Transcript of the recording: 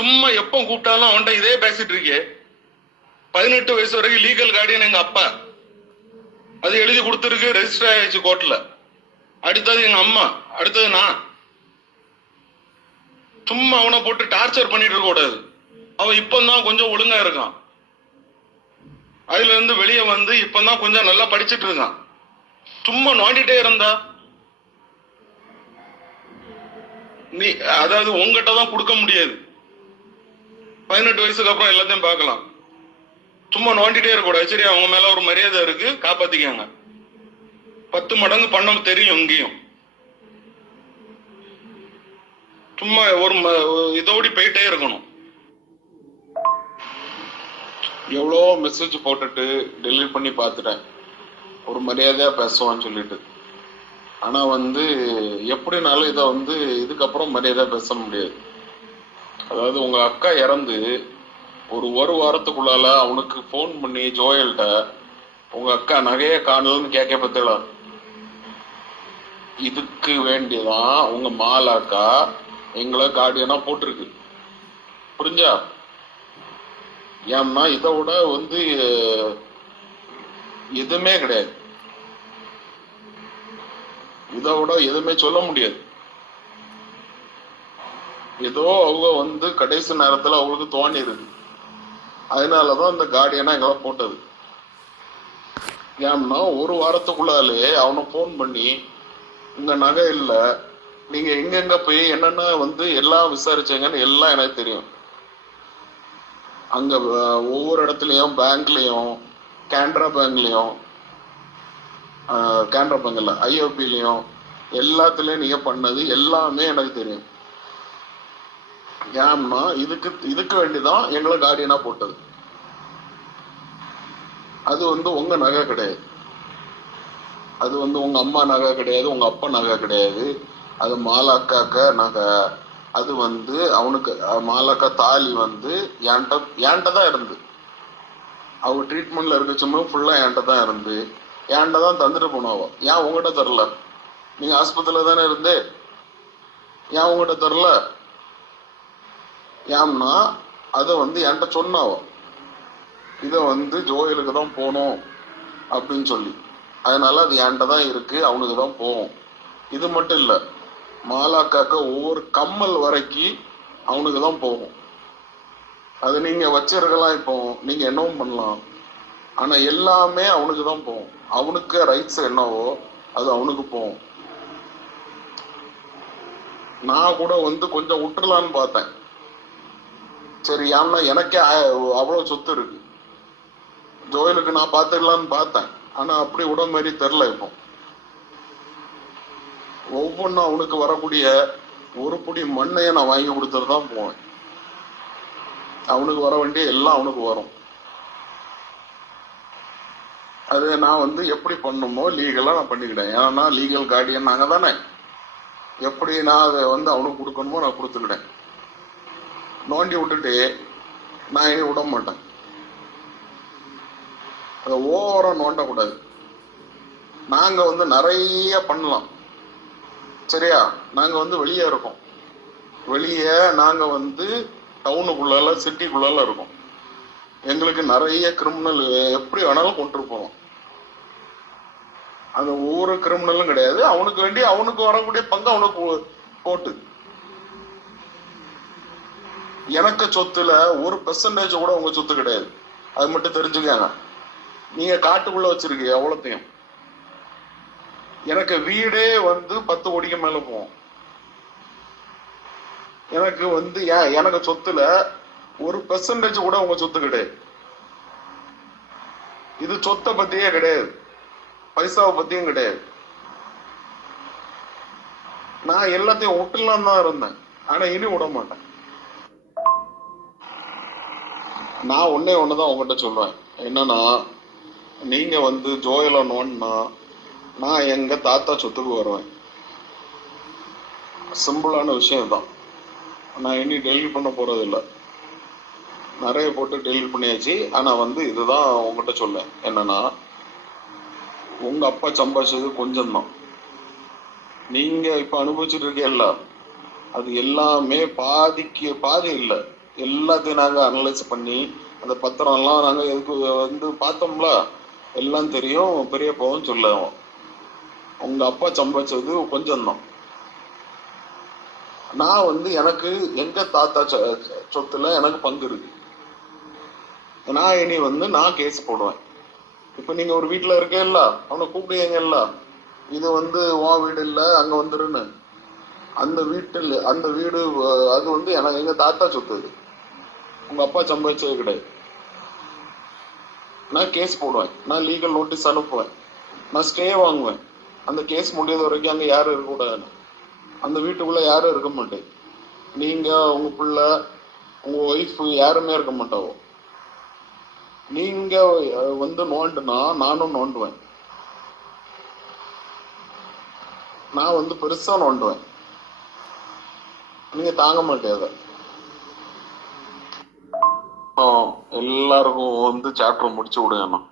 சும்மா எப்போ கூப்பிட்டாலும் அவன்கிட்ட இதே பேசிட்டு இருக்கே. 18 வயசு வரைக்கும் லீகல் கார்டியன் எங்க அப்பா, அது எழுதி கொடுத்துருக்கு, ரெஜிஸ்டர் ஆயிடுச்சு கோர்ட்ல. அடுத்தது எங்க அம்மா, அடுத்தது நான். சும்மா அவனை போட்டு டார்ச்சர் பண்ணிட்டு இருக்க கூடாது. அவன் இப்பதான் கொஞ்சம் ஒழுங்கா இருக்கான். அதுல இருந்து வெளியே வந்து இப்பதான் கொஞ்சம் நல்லா படிச்சுட்டு இருக்கான். சும்மா நோண்டிட்டே இருந்தா நீ, அதாவது உங்ககிட்ட தான் கொடுக்க முடியாது. 18 வயசுக்கு அப்புறம் எல்லாத்தையும் பார்க்கலாம். சும்மா நோண்டிட்டே இருக்கக்கூடாது. சரி, அவங்க மேல ஒரு மரியாதை இருக்கு, காப்பாத்திக்காங்க. 10 மடங்கு பண்ண தெரியும் இங்கேயும். சும்மா ஒரு இதோடி போயிட்டே இருக்கணும். எவ்வளோ மெசேஜ் போட்டுட்டு டெலிட் பண்ணி பார்த்துட்டேன், ஒரு மரியாதையா பேசுவான்னு சொல்லிட்டு. ஆனா வந்து எப்படினாலும் இதை வந்து இதுக்கப்புறம் மரியாதையா பேச முடியாது. அதாவது உங்க அக்கா இறந்து ஒரு வாரத்துக்குள்ளால அவனுக்கு போன் பண்ணி ஜோயல்கிட்ட உங்க அக்கா நகைய காணலன்னு கேட்க பத்தல. இதுக்கு வேண்டியதான் உங்க மாலாக்கா எங்களை கார்டியனா போட்டிருக்கு. புரிஞ்சா? ஏன்னா இதை விட வந்து எதுவுமே கிடையாது. இதை விட எதுவுமே சொல்ல முடியாது. ஏதோ அவங்க வந்து கடைசி நேரத்துல அவங்களுக்கு தோணி இருக்கு, அதனாலதான் இந்த கார்டியனா எங்களை போட்டது. ஏன்னா ஒரு வாரத்துக்குள்ளாலே அவனை போன் பண்ணி உங்க நகை இல்ல, நீங்க எங்கெங்க போய் என்னென்ன வந்து எல்லாம் விசாரிச்சீங்கன்னு எல்லாம் எனக்கு தெரியும். அங்க ஒவ்வொரு இடத்துலயும், பேங்க்லயும், கேனரா பேங்க்லயும், கேனரா பேங்க் இல்ல ஐஓபிலையும் எல்லாத்துலயும் நீங்க பண்ணது எல்லாமே எனக்கு தெரியும். ஏன்னா இதுக்கு வேண்டிதான் எங்களை கார்டியனா போட்டது. அது வந்து உங்க நகை கிடையாது, அது வந்து உங்க அம்மா நகை கிடையாது, உங்க அப்பா நகை கிடையாது. அது மாலாக்காக்க நகை. அது வந்து அவனுக்கு மாலாக்கா தாலி வந்து என்கிட்ட தான் இருந்து, அவ ட்ரீட்மெண்ட்ல இருக்கச்சுமே ஃபுல்லா என்கிட்ட தான் இருந்து என்கிட்ட தான் தந்துட்டு போனாவோ. ஏன் உங்ககிட்ட தரல? நீங்க ஆஸ்பத்திரியில தானே இருந்து, ஏன் உங்ககிட்ட தரல? ஏன்னா அதை வந்து என்கிட்ட சொன்னாவோ, இதை வந்து ஜோயலுக்கு தான் போகணும் அப்படின்னு சொல்லி. அதனால அது என்கிட்ட தான் இருக்கு, அவனுக்கு தான் போகும். இது மட்டும் இல்ல, மாலாக்காக்க ஒவ்வொரு கம்மல் வரைக்கும் அவனுக்கு தான் போகும். அது நீங்க வச்சிருக்கலாம், இப்போ நீங்க என்னவும் பண்ணலாம், ஆனா எல்லாமே அவனுக்கு தான் போகும். அவனுக்கு ரைட்ஸ் என்னவோ அது அவனுக்கு போகும். நான் கூட வந்து கொஞ்சம் விட்டுறலான்னு பார்த்தேன். சரி, ஏன்னா எனக்கே அவ்வளவு சொத்து இருக்கு, ஜோயலுக்கு நான் பார்த்துக்கலான்னு பார்த்தேன். ஆனா அப்படி விட மாதிரி தெரில. இப்போ ஒவ்வொன்றும் அவனுக்கு வரக்கூடிய ஒரு புடி மண்ணைய நான் வாங்கி கொடுத்துட்டு தான் போவேன். அவனுக்கு வர வேண்டிய எல்லாம் அவனுக்கு வரும். அது நான் வந்து எப்படி பண்ணுமோ லீகலா நான் பண்ணிக்கிட்டேன். ஏன்னா லீகல் கார்டியன் நாங்க தானே. எப்படி நான் அதை வந்து அவனுக்கு கொடுக்கணுமோ நான் கொடுத்துக்கிட்டேன். நோண்டி விட்டுட்டு நான் இனி விட மாட்டேன். அதை ஓவரா நோண்டக்கூடாது. நாங்க வந்து நிறைய பண்ணலாம், சரியா? நாங்க வந்து வெளியே இருக்கோம், வெளியே நாங்க வந்து டவுனுக்குள்ளால சிட்டிக்குள்ளால இருக்கோம். எங்களுக்கு நிறைய கிரிமினல் எப்படி வேணாலும் கொண்டு போவோம். அந்த ஒவ்வொரு கிரிமினலும் கிடையாது, அவனுக்கு வேண்டி அவனுக்கு வரக்கூடிய பங்கு அவனுக்கு போட்டு. எனக்கு சொத்துல 1% கூட உங்க சொத்து கிடையாது, அது மட்டும் தெரிஞ்சுக்காங்க. நீங்க காட்டுக்குள்ள வச்சிருக்கீங்க எவ்வளத்தையும். எனக்கு வீடே வந்து 10 கோடிக்கு மேல போகும். எனக்கு வந்து எனக்கு சொத்துல 1% கூட உங்க சொத்து கிடையாது. இது சொத்தை பத்தியே கிடையாது, பைசாவை பத்தியும் கிடையாது. நான் எல்லாத்தையும் விட்டுலாம் தான் இருந்தேன், ஆனா இனி விட மாட்டேன். நான் ஒண்ணுதான் உங்ககிட்ட சொல்றேன், என்னன்னா நீங்க வந்து ஜோயல நோன்னா நான் எங்க தாத்தா சொத்துக்கு வருவேன். சிம்பிளான விஷயம் தான். நான் இனி டெலிட் பண்ண போறது இல்லை, நிறைய போட்டு டெலிட் பண்ணியாச்சு. ஆனா வந்து இதுதான் உங்ககிட்ட சொல்ல, என்னன்னா உங்க அப்பா சம்பாதிச்சது கொஞ்சம் தான். நீங்க இப்ப அனுபவிச்சுட்டு இருக்கீல்ல, அது எல்லாமே பாதிக்கு பாதி இல்லை, எல்லாத்தையும் நாங்க அனலைஸ் பண்ணி அந்த பத்திரம் எல்லாம் நாங்க எதுக்கு வந்து பார்த்தோம்ல, எல்லாம் தெரியும். பெரியப்பாவும் சொல்லுவோம், உங்க அப்பா சம்பாதிச்சது கொஞ்சம் தான். நான் வந்து எனக்கு எங்க தாத்தா சொத்துல எனக்கு பங்கு இருக்கு. நான் இனி வந்து நான் கேஸ் போடுவேன். இப்ப நீங்க ஒரு வீட்டுல இருக்கேல்ல, அவனை கூப்பிடுவீங்கல்ல, இது வந்து உன் வீடு இல்ல அங்க வந்துருன்னு. அந்த வீட்டில் அந்த வீடு அது வந்து எனக்கு எங்க தாத்தா சொத்து. அது உங்க அப்பா சம்பாதிச்சது கிடையாது. நான் கேஸ் போடுவேன், நான் லீகல் நோட்டீஸ் அனுப்புவேன், நான் ஸ்டே வாங்குவேன். அந்த கேஸ் முடியாத வரைக்கும் அங்க யாரும் இருக்கக்கூடாது. அந்த வீட்டுக்குள்ள யாரும் இருக்க மாட்டேன். நீங்க, உங்க பிள்ளை, உங்க ஒய்ஃப் யாருமே இருக்க மாட்டாவோ. நீங்க வந்து நோண்டுனா நானும் நோண்டுவேன். நான் வந்து பெருசா நோண்டுவேன், நீங்க தாங்க மாட்டேத. எல்லாருக்கும் வந்து சாப்டர் முடிச்சு விடுவேன்.